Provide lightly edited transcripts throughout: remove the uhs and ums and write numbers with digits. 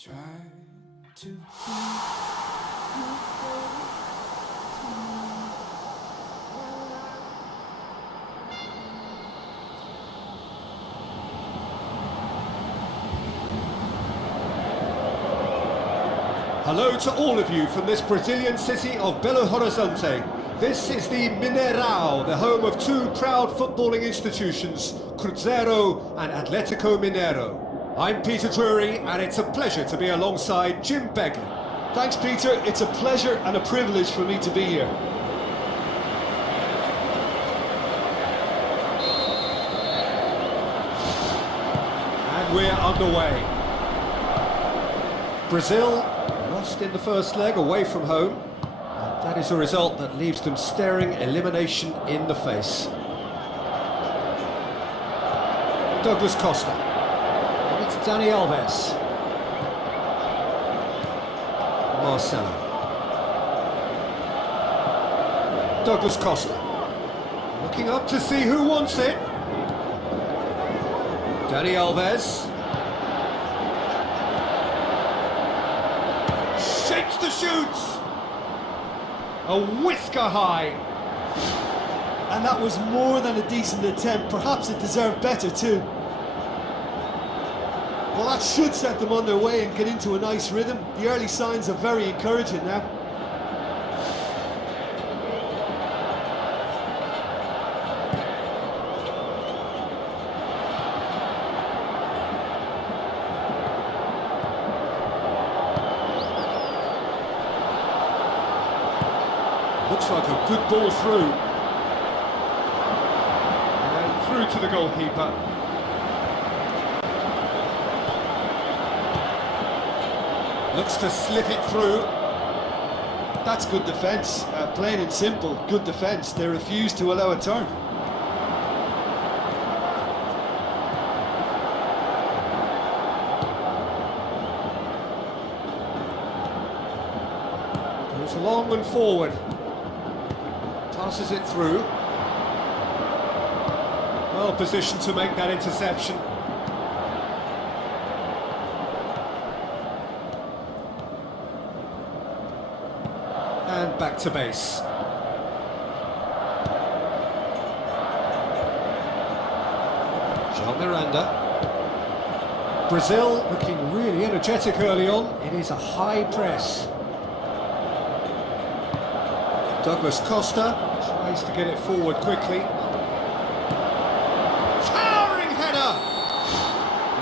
Try to keep you close to me. Hello to all of you from this Brazilian city of Belo Horizonte. This is the Mineirão, the home of two proud footballing institutions, Cruzeiro and Atlético Mineiro. I'm Peter Drury, and it's a pleasure to be alongside Jim Begley. Thanks, Peter. It's a pleasure and a privilege for me to be here. And we're underway. Brazil lost in the first leg away from home. And that is a result that leaves them staring elimination in the face. Douglas Costa. And it's Dani Alves. Marcelo. Douglas Costa. Looking up to see who wants it. Dani Alves. Shapes the shoots. A whisker high. And that was more than a decent attempt. Perhaps it deserved better too. Well, that should set them on their way and get into a nice rhythm. The early signs are very encouraging now. Looks like a good ball through. And through to the goalkeeper. Looks to slip it through. That's good defence. Plain and simple, good defence. They refuse to allow a turn. Goes along and forward. Passes it through. Well positioned to make that interception. And back to base. João Miranda. Brazil looking really energetic early on. It is a high press. Douglas Costa tries to get it forward quickly. Towering header!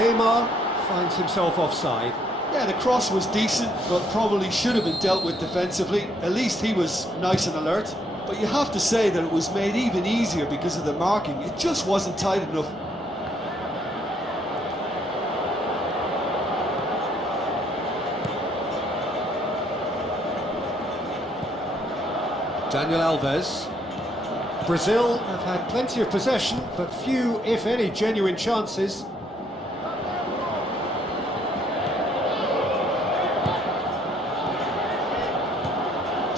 Neymar finds himself offside. Yeah, the cross was decent, but probably should have been dealt with defensively. At least he was nice and alert. But you have to say that it was made even easier because of the marking. It just wasn't tight enough. Daniel Alves. Brazil have had plenty of possession, but few, if any, genuine chances.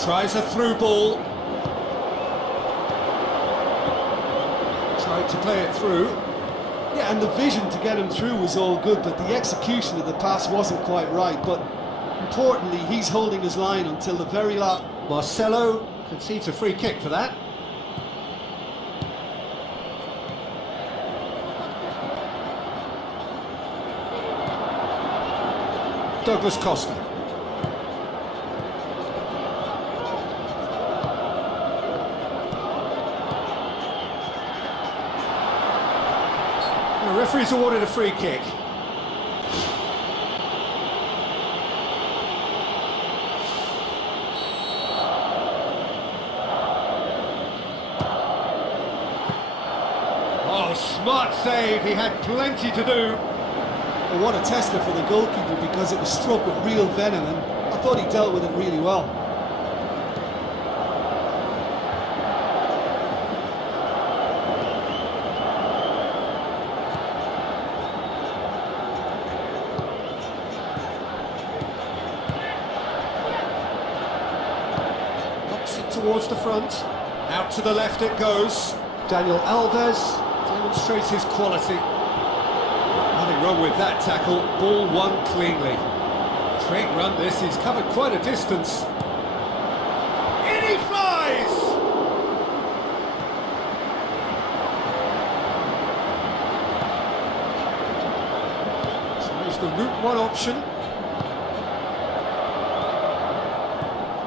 Tries a through ball. Tried to play it through. Yeah, and the vision to get him through was all good, but the execution of the pass wasn't quite right. But importantly, he's holding his line until the very last. Marcelo concedes a free kick for that. Douglas Costa. The referee's awarded a free kick. Oh, smart save. He had plenty to do. Well, what a tester for the goalkeeper, because it was struck with real venom, and I thought he dealt with it really well. Knocks it towards the front. Out to the left it goes. Daniel Alves demonstrates his quality. Nothing wrong with that tackle. Ball won cleanly. Great run this, he's covered quite a distance. In he flies! So here's the route one option.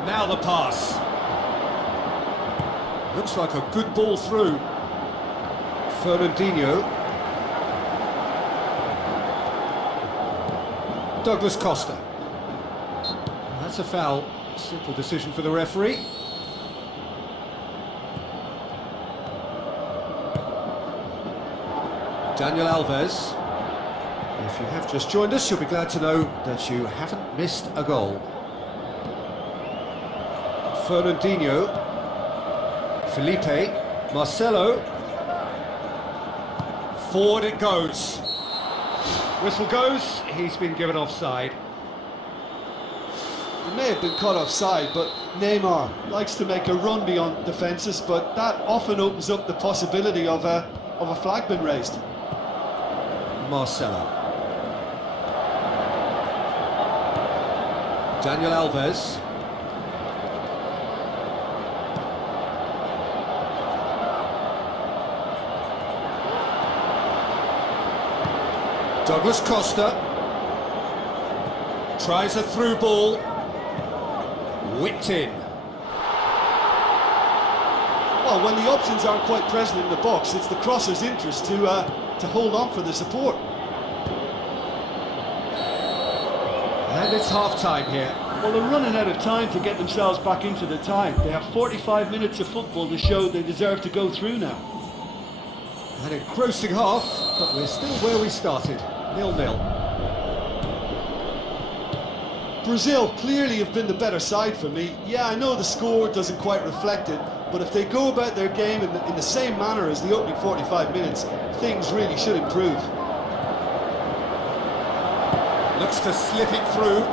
Now the pass. Looks like a good ball through. Fernandinho. Douglas Costa. That's a foul. Simple decision for the referee. Daniel Alves. If you have just joined us, you'll be glad to know that you haven't missed a goal. Fernandinho. Felipe. Marcelo. Forward it goes. Whistle goes, he's been given offside. He may have been caught offside, but Neymar likes to make a run beyond defences, but that often opens up the possibility of a flag being raised. Marcelo. Daniel Alves. Douglas Costa tries a through ball, whipped in. Well, when the options aren't quite present in the box, it's the crosser's interest to hold on for the support. And it's half-time here. Well, they're running out of time to get themselves back into the tie. They have 45 minutes of football to show they deserve to go through now. An engrossing half, but we're still where we started, 0-0. Brazil clearly have been the better side for me. Yeah, I know the score doesn't quite reflect it, but if they go about their game in the same manner as the opening 45 minutes, things really should improve. Looks to slip it through.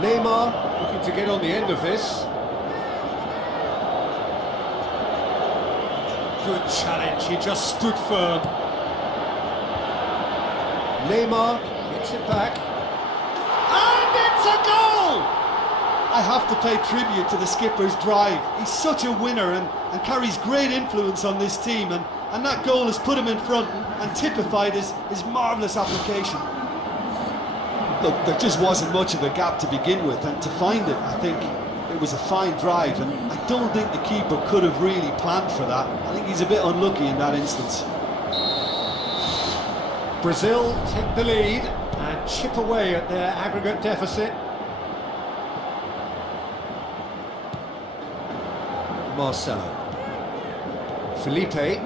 Neymar looking to get on the end of this. Good challenge, he just stood firm. Neymar gets it back. And it's a goal! I have to pay tribute to the skipper's drive. He's such a winner and carries great influence on this team, and that goal has put him in front and typified his marvellous application. Look, there just wasn't much of a gap to begin with, and to find it, I think it was a fine drive, and I don't think the keeper could have really planned for that. I think he's a bit unlucky in that instance. Brazil take the lead and chip away at their aggregate deficit. Marcelo. Felipe.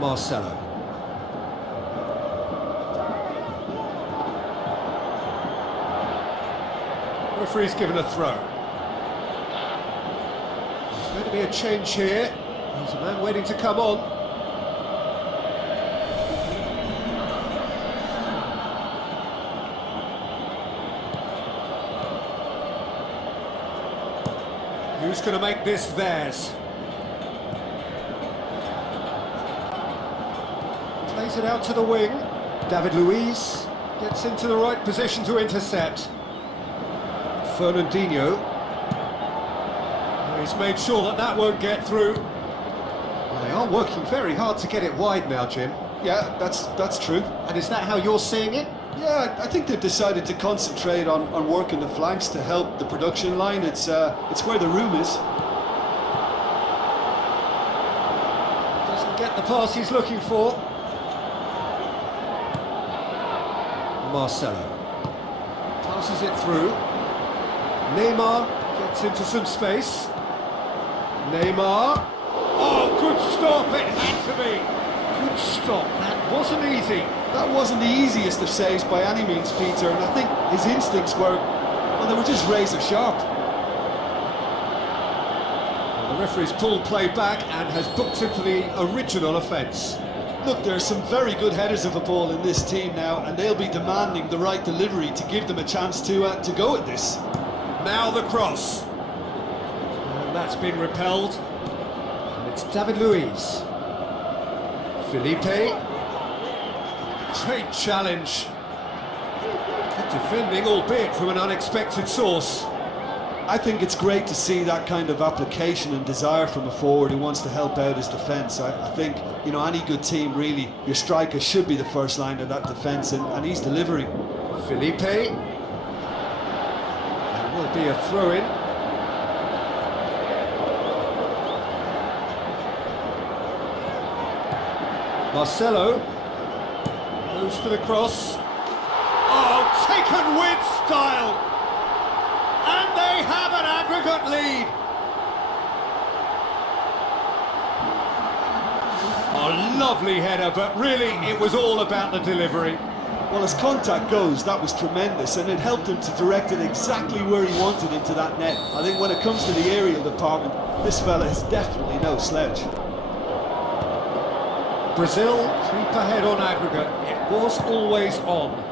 Marcelo. Referee's given a throw. There's going to be a change here. There's a man waiting to come on. Who's going to make this theirs? Plays it out to the wing. David Luiz gets into the right position to intercept. Fernandinho. He's made sure that that won't get through. Well, they are working very hard to get it wide now, Jim. Yeah, that's true. And is that how you're seeing it? Yeah, I think they've decided to concentrate on working the flanks to help the production line. It's where the room is. Doesn't get the pass he's looking for. Marcelo passes it through. Neymar gets into some space. Neymar. Oh, good stop, it had to be. Good stop, that wasn't easy. That wasn't the easiest of saves by any means, Peter, and I think his instincts were, well, they were just razor sharp. Well, the referee's pulled play back and has booked him for the original offence. Look, there are some very good headers of a ball in this team now, and they'll be demanding the right delivery to give them a chance to go at this. Now the cross. And that's been repelled. And it's David Luiz. Felipe. Great challenge. Could Defending, albeit from an unexpected source. I think it's great to see that kind of application and desire from a forward who wants to help out his defence. I think, you know, any good team really, your striker should be the first line of that defence, and he's delivering. Felipe. There will be a throw-in. Marcelo goes for the cross. Oh, taken with style! And they have an aggregate lead! A lovely header, but really it was all about the delivery. Well, as contact goes, that was tremendous, and it helped him to direct it exactly where he wanted into that net. I think when it comes to the aerial department, this fella is definitely no slouch. Brazil creep ahead on aggregate. It was always on.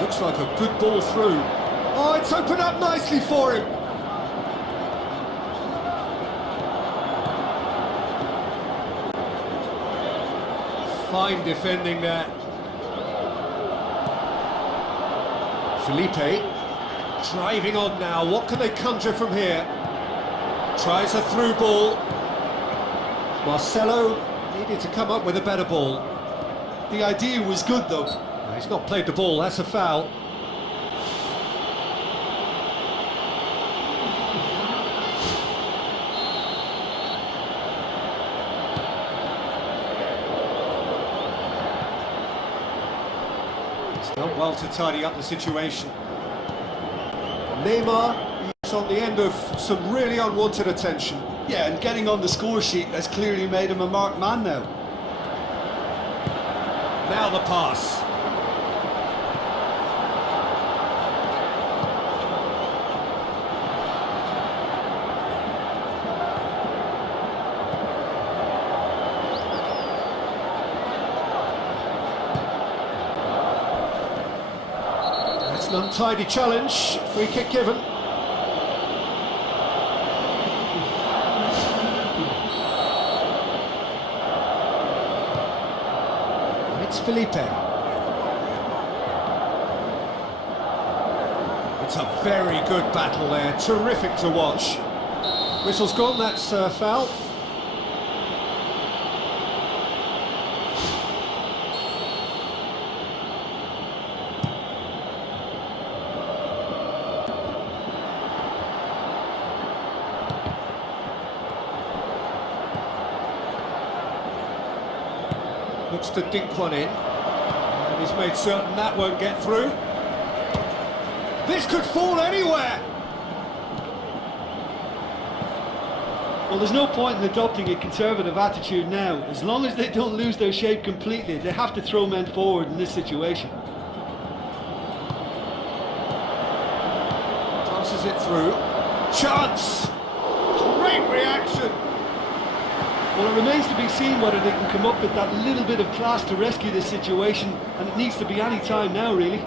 Looks like a good ball through. Oh, it's opened up nicely for him. Fine defending there. Felipe driving on now. What can they conjure from here? Tries a through ball. Marcelo needed to come up with a better ball. The idea was good though. He's not played the ball, that's a foul. He's done well to tidy up the situation. Neymar is on the end of some really unwanted attention. Yeah, and getting on the score sheet has clearly made him a marked man now. Now the pass. That's an untidy challenge. Free kick given. It's Felipe. It's a very good battle there, terrific to watch. Whistle's gone, that's a foul. Looks to dink one in, and he's made certain that won't get through. This could fall anywhere! Well, there's no point in adopting a conservative attitude now. As long as they don't lose their shape completely, they have to throw men forward in this situation. Passes it through. Chance! Great reaction! Well, it remains to be seen whether they can come up with that little bit of class to rescue this situation, and it needs to be any time now, really.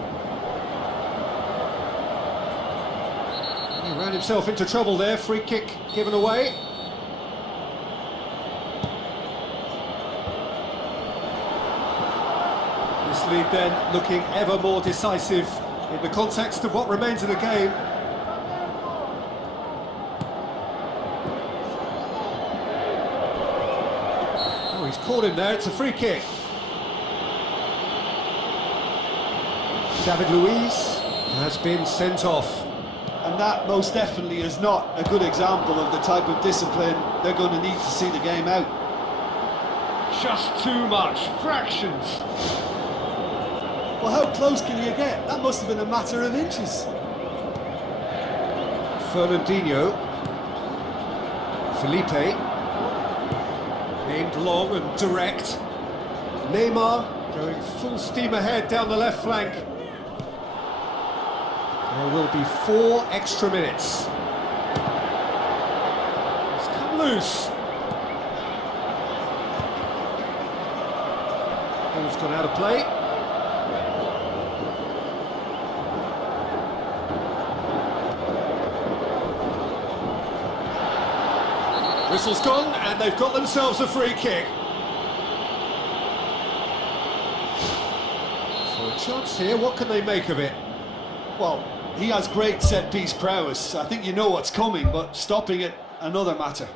He ran himself into trouble there, free kick given away. This lead then looking ever more decisive in the context of what remains of the game. Oh, he's caught him there, it's a free kick. David Luiz has been sent off. And that most definitely is not a good example of the type of discipline they're going to need to see the game out. Just too much, fractions. Well, how close can you get? That must have been a matter of inches. Fernandinho. Felipe. Aimed long and direct. Neymar going full steam ahead down the left flank. There will be 4 extra minutes. It's come loose. Ball's gone out of play. Whistle's gone, and they've got themselves a free kick. chance here, what can they make of it? Well, he has great set-piece prowess. I think you know what's coming, but stopping it, another matter.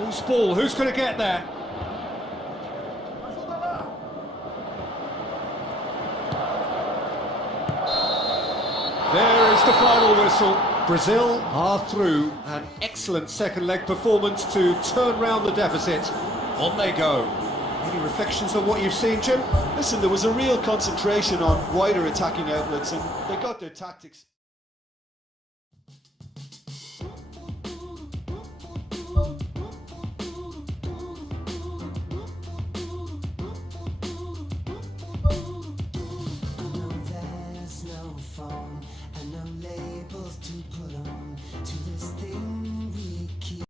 Loose ball, who's going to get there? There is the final whistle. Brazil are through. An excellent second leg performance to turn round the deficit. On they go. Any reflections on what you've seen, Jim? Listen, there was a real concentration on wider attacking outlets, and they got their tactics. There's no phone and no labels to put on to this thing we keep.